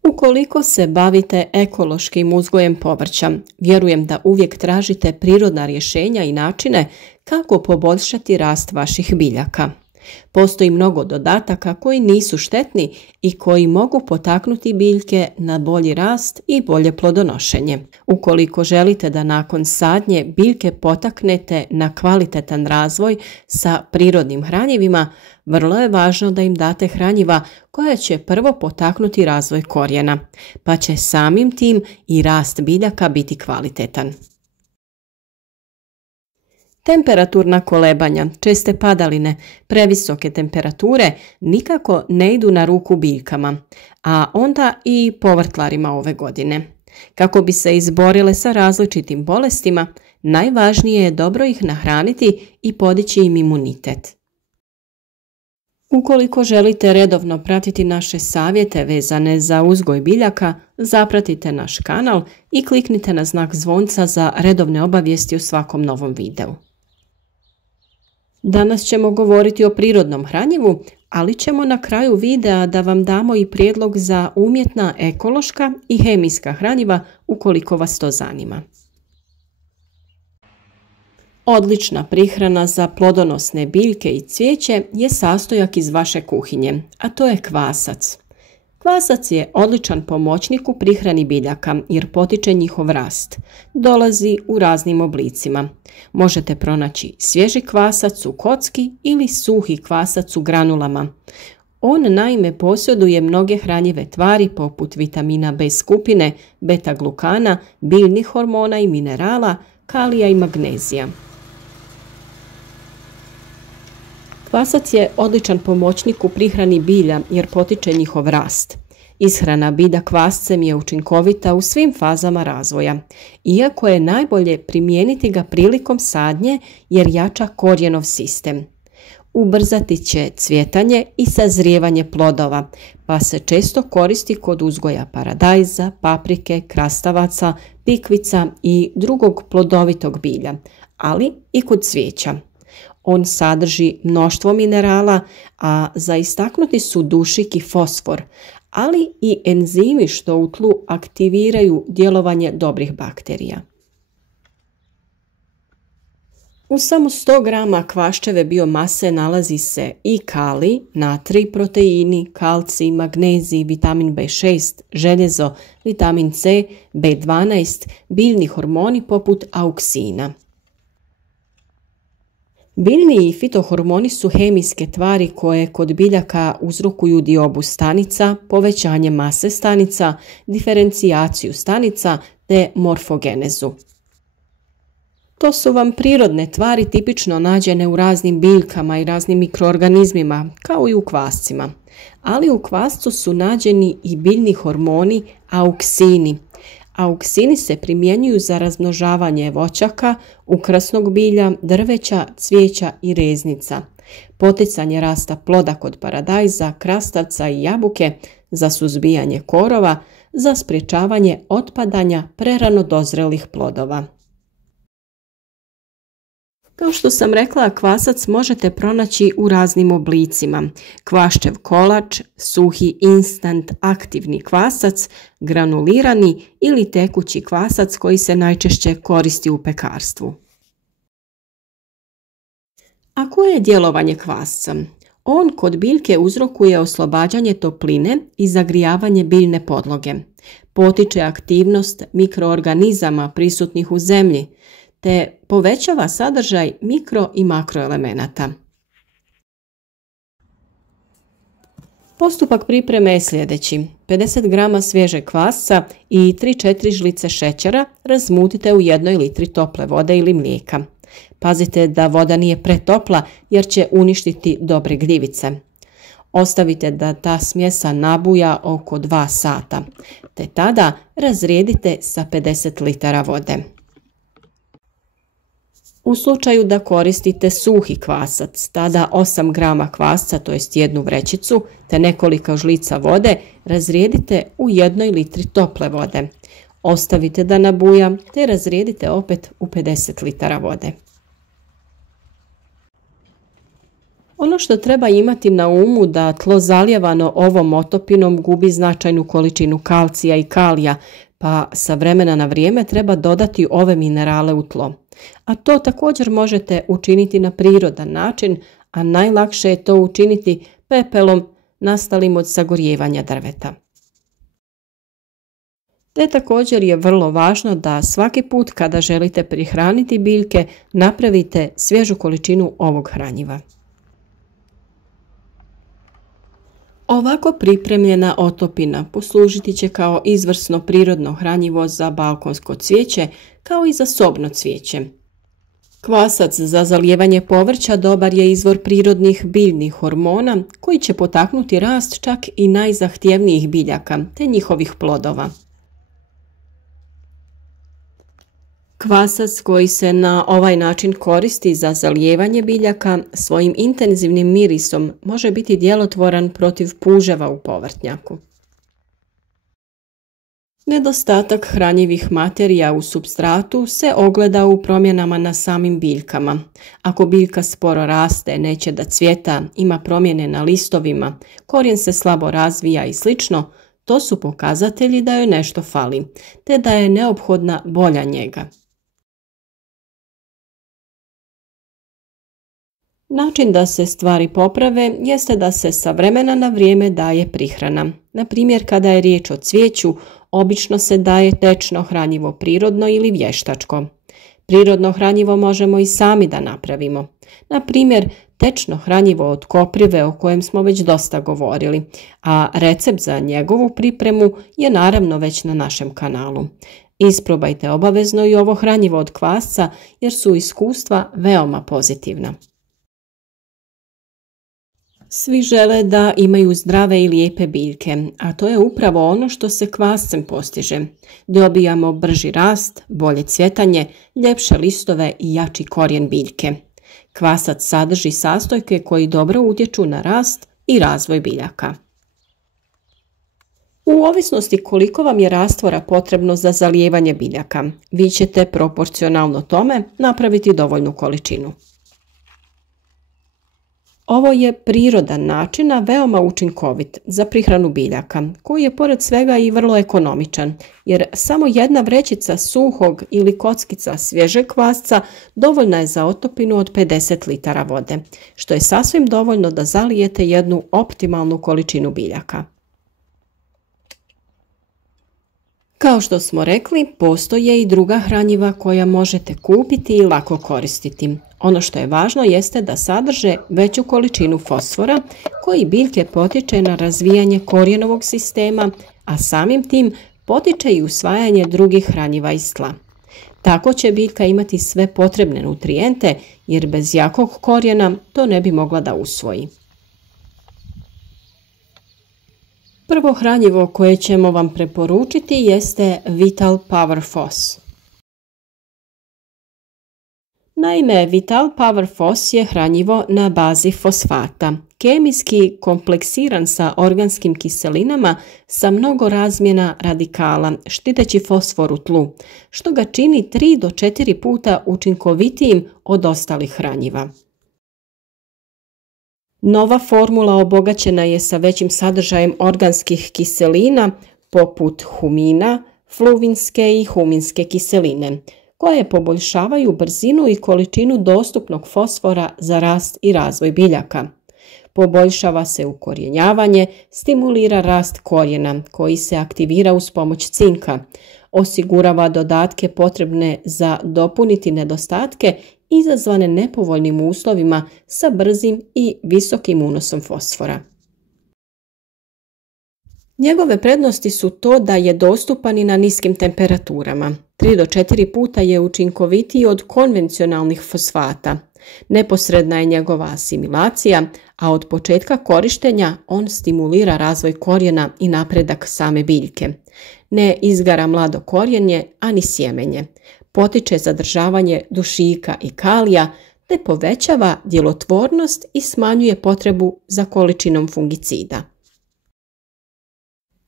Ukoliko se bavite ekološkim uzgojem povrća, vjerujem da uvijek tražite prirodna rješenja i načine kako poboljšati rast vaših biljaka. Postoji mnogo dodataka koji nisu štetni i koji mogu potaknuti biljke na bolji rast i bolje plodonošenje. Ukoliko želite da nakon sadnje biljke potaknete na kvalitetan razvoj sa prirodnim hranjivima, vrlo je važno da im date hranjiva koja će prvo potaknuti razvoj korijena, pa će samim tim i rast biljaka biti kvalitetan. Temperaturna kolebanja, česte padaline, previsoke temperature nikako ne idu na ruku biljkama, a onda i povrtlarima ove godine. Kako bi se izborile sa različitim bolestima, najvažnije je dobro ih nahraniti i podići im imunitet. Ukoliko želite redovno pratiti naše savjete vezane za uzgoj biljaka, zapratite naš kanal i kliknite na znak zvonca za redovne obavijesti o svakom novom videu. Danas ćemo govoriti o prirodnom hranjivu, ali ćemo na kraju videa da vam damo i prijedlog za umjetna ekološka i hemijska hranjiva ukoliko vas to zanima. Odlična prihrana za plodonosne biljke i cvijeće je sastojak iz vaše kuhinje, a to je kvasac. Kvasac je odličan pomoćnik u prihrani biljaka jer potiče njihov rast. Dolazi u raznim oblicima. Možete pronaći svježi kvasac u kocki ili suhi kvasac u granulama. On naime posjeduje mnoge hranjive tvari poput vitamina B skupine, beta-glukana, biljnih hormona i minerala, kalija i magnezija. Kvasac je odličan pomoćnik u prihrani bilja jer potiče njihov rast. Ishrana bilja kvascem je učinkovita u svim fazama razvoja, iako je najbolje primijeniti ga prilikom sadnje jer jača korijenov sistem. Ubrzati će cvjetanje i sazrijevanje plodova, pa se često koristi kod uzgoja paradajza, paprike, krastavaca, pikvica i drugog plodovitog bilja, ali i kod cvijeća. On sadrži mnoštvo minerala, a za istaknuti su dušik i fosfor, ali i enzimi što u tlu aktiviraju djelovanje dobrih bakterija. U samo 100 grama kvaščeve biomase nalazi se i kalij, natrij, proteini, kalcij, magnezij, vitamin B6, željezo, vitamin C, B12, biljni hormoni poput auksina. Biljni i fitohormoni su hemijske tvari koje kod biljaka uzrokuju diobu stanica, povećanje mase stanica, diferencijaciju stanica te morfogenezu. To su vam prirodne tvari tipično nađene u raznim biljkama i raznim mikroorganizmima, kao i u kvascima. Ali u kvascu su nađeni i biljni hormoni auksini. Auksini se primjenjuju za razmnožavanje voćaka, ukrasnog bilja, drveća, cvijeća i reznica, poticanje rasta ploda kod paradajza, krastavca i jabuke, za suzbijanje korova, za sprječavanje otpadanja prerano dozrelih plodova. Kao što sam rekla, kvasac možete pronaći u raznim oblicima. Kvaščev kolač, suhi instant aktivni kvasac, granulirani ili tekući kvasac koji se najčešće koristi u pekarstvu. A koje je djelovanje kvasca? On kod biljke uzrokuje oslobađanje topline i zagrijavanje biljne podloge. Potiče aktivnost mikroorganizama prisutnih u zemlji, te povećava sadržaj mikro i makroelemenata. Postupak pripreme je sljedeći. 50 grama svježeg kvasca i 3-4 žlice šećera razmutite u 1 litri tople vode ili mlijeka. Pazite da voda nije pretopla jer će uništiti dobre gljivice. Ostavite da ta smjesa nabuja oko 2 sata, te tada razrijedite sa 50 litara vode. U slučaju da koristite suhi kvasac, tada 8 grama kvasca, to jest 1 vrećicu, te nekoliko žlica vode razrijedite u 1 litri tople vode. Ostavite da nabuja, te razrijedite opet u 50 litara vode. Ono što treba imati na umu da tlo zalijevano ovom otopinom gubi značajnu količinu kalcija i kalija, pa sa vremena na vrijeme treba dodati ove minerale u tlo. A to također možete učiniti na prirodan način, a najlakše je to učiniti pepelom nastalim od sagorijevanja drveta. Te također je vrlo važno da svaki put kada želite prihraniti biljke napravite svježu količinu ovog hranjiva. Ovako pripremljena otopina poslužiti će kao izvrsno prirodno hranjivo za balkonsko cvijeće kao i za sobno cvijeće. Kvasac za zalijevanje povrća dobar je izvor prirodnih biljnih hormona koji će potaknuti rast čak i najzahtjevnijih biljaka te njihovih plodova. Kvasac koji se na ovaj način koristi za zalijevanje biljaka svojim intenzivnim mirisom može biti djelotvoran protiv puževa u povrtnjaku. Nedostatak hranjivih materija u supstratu se ogleda u promjenama na samim biljkama. Ako biljka sporo raste, neće da cvjeta, ima promjene na listovima, korijen se slabo razvija i sl., to su pokazatelji da joj nešto fali, te da je neophodna bolja njega. Način da se stvari poprave jeste da se sa vremena na vrijeme daje prihrana. Na primjer, kada je riječ o cvijeću, obično se daje tečno hranjivo prirodno ili vještačko. Prirodno hranjivo možemo i sami da napravimo. Na primjer, tečno hranjivo od koprive o kojem smo već dosta govorili, a recept za njegovu pripremu je naravno već na našem kanalu. Isprobajte obavezno i ovo hranjivo od kvasca jer su iskustva veoma pozitivna. Svi žele da imaju zdrave i lijepe biljke, a to je upravo ono što se kvascem postiže. Dobijamo brži rast, bolje cvjetanje, ljepše listove i jači korijen biljke. Kvasac sadrži sastojke koji dobro utječu na rast i razvoj biljaka. U ovisnosti koliko vam je rastvora potrebno za zalijevanje biljaka, vi ćete proporcionalno tome napraviti dovoljnu količinu. Ovo je prirodan način, a veoma učinkovit za prihranu biljaka, koji je pored svega i vrlo ekonomičan, jer samo jedna vrećica suhog ili kockica svježeg kvasca dovoljna je za otopinu od 50 litara vode, što je sasvim dovoljno da zalijete jednu optimalnu količinu biljaka. Kao što smo rekli, postoje i druga hranjiva koja možete kupiti i lako koristiti. Ono što je važno jeste da sadrže veću količinu fosfora koji biljke potiče na razvijanje korijenovog sistema, a samim tim potiče i usvajanje drugih hranjiva iz tla. Tako će biljka imati sve potrebne nutrijente jer bez jakog korijena to ne bi mogla da usvoji. Prvo hranjivo koje ćemo vam preporučiti jeste Vital Power Fos. Naime, Vital Power Fos je hranjivo na bazi fosfata, kemijski kompleksiran sa organskim kiselinama sa mnogo razmjena radikala, štiteći fosfor u tlu, što ga čini 3 do 4 puta učinkovitijim od ostalih hranjiva. Nova formula obogaćena je sa većim sadržajem organskih kiselina poput humina, fluvinske i huminske kiseline, koje poboljšavaju brzinu i količinu dostupnog fosfora za rast i razvoj biljaka. Poboljšava se ukorijenjavanje, stimulira rast korijena koji se aktivira uz pomoć cinka, osigurava dodatke potrebne za dopuniti nedostatke izazvane nepovoljnim uslovima sa brzim i visokim unosom fosfora. Njegove prednosti su to da je dostupan i na niskim temperaturama. 3 do 4 puta je učinkovitiji od konvencionalnih fosfata. Neposredna je njegova asimilacija, a od početka korištenja on stimulira razvoj korijena i napredak same biljke. Ne izgara mlado korijenje, ani sjemenje. Potiče zadržavanje dušika i kalija, te povećava djelotvornost i smanjuje potrebu za količinom fungicida.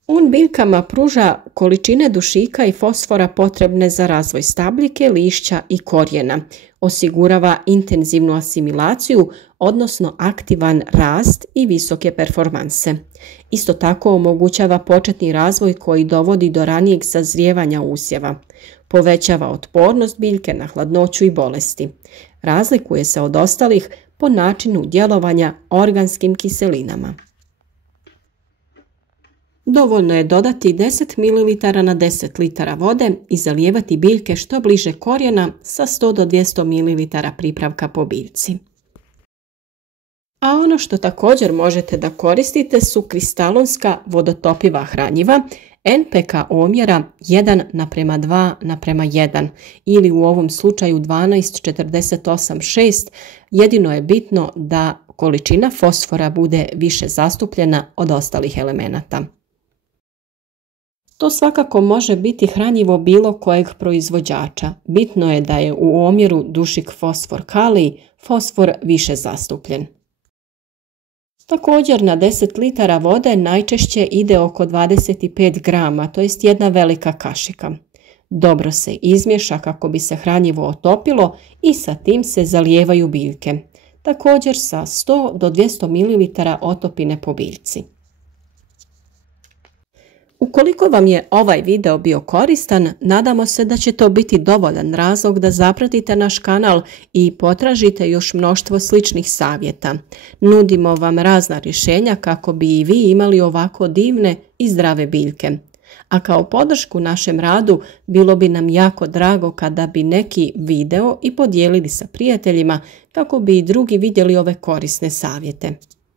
On biljkama pruža količine dušika i fosfora potrebne za razvoj stabljike, lišća i korijena, osigurava intenzivnu asimilaciju, odnosno aktivan rast i visoke performanse. Isto tako omogućava početni razvoj koji dovodi do ranijeg sazrijevanja usjeva. Povećava otpornost biljke na hladnoću i bolesti. Razlikuje se od ostalih po načinu djelovanja organskim kiselinama. Dovoljno je dodati 10 ml na 10 litara vode i zalijevati biljke što bliže korijena sa 100 do 200 ml pripravka po biljci. A ono što također možete da koristite su kristalonska vodotopiva hranjiva NPK omjera 1:2:1 ili u ovom slučaju 12:48:6. Jedino je bitno da količina fosfora bude više zastupljena od ostalih elemenata. To svakako može biti hranjivo bilo kojeg proizvođača. Bitno je da je u omjeru dušik fosfor kalij, fosfor više zastupljen. Također na 10 litara vode najčešće ide oko 25 grama, to jest jedna velika kašika. Dobro se izmiješa kako bi se hranjivo otopilo i sa tim se zalijevaju biljke. Također sa 100 do 200 ml otopine po biljci. Ukoliko vam je ovaj video bio koristan, nadamo se da će to biti dovoljan razlog da zapratite naš kanal i potražite još mnoštvo sličnih savjeta. Nudimo vam razna rješenja kako bi i vi imali ovako divne i zdrave biljke. A kao podršku našem radu bilo bi nam jako drago kada bi neki video i podijelili sa prijateljima kako bi i drugi vidjeli ove korisne savjete.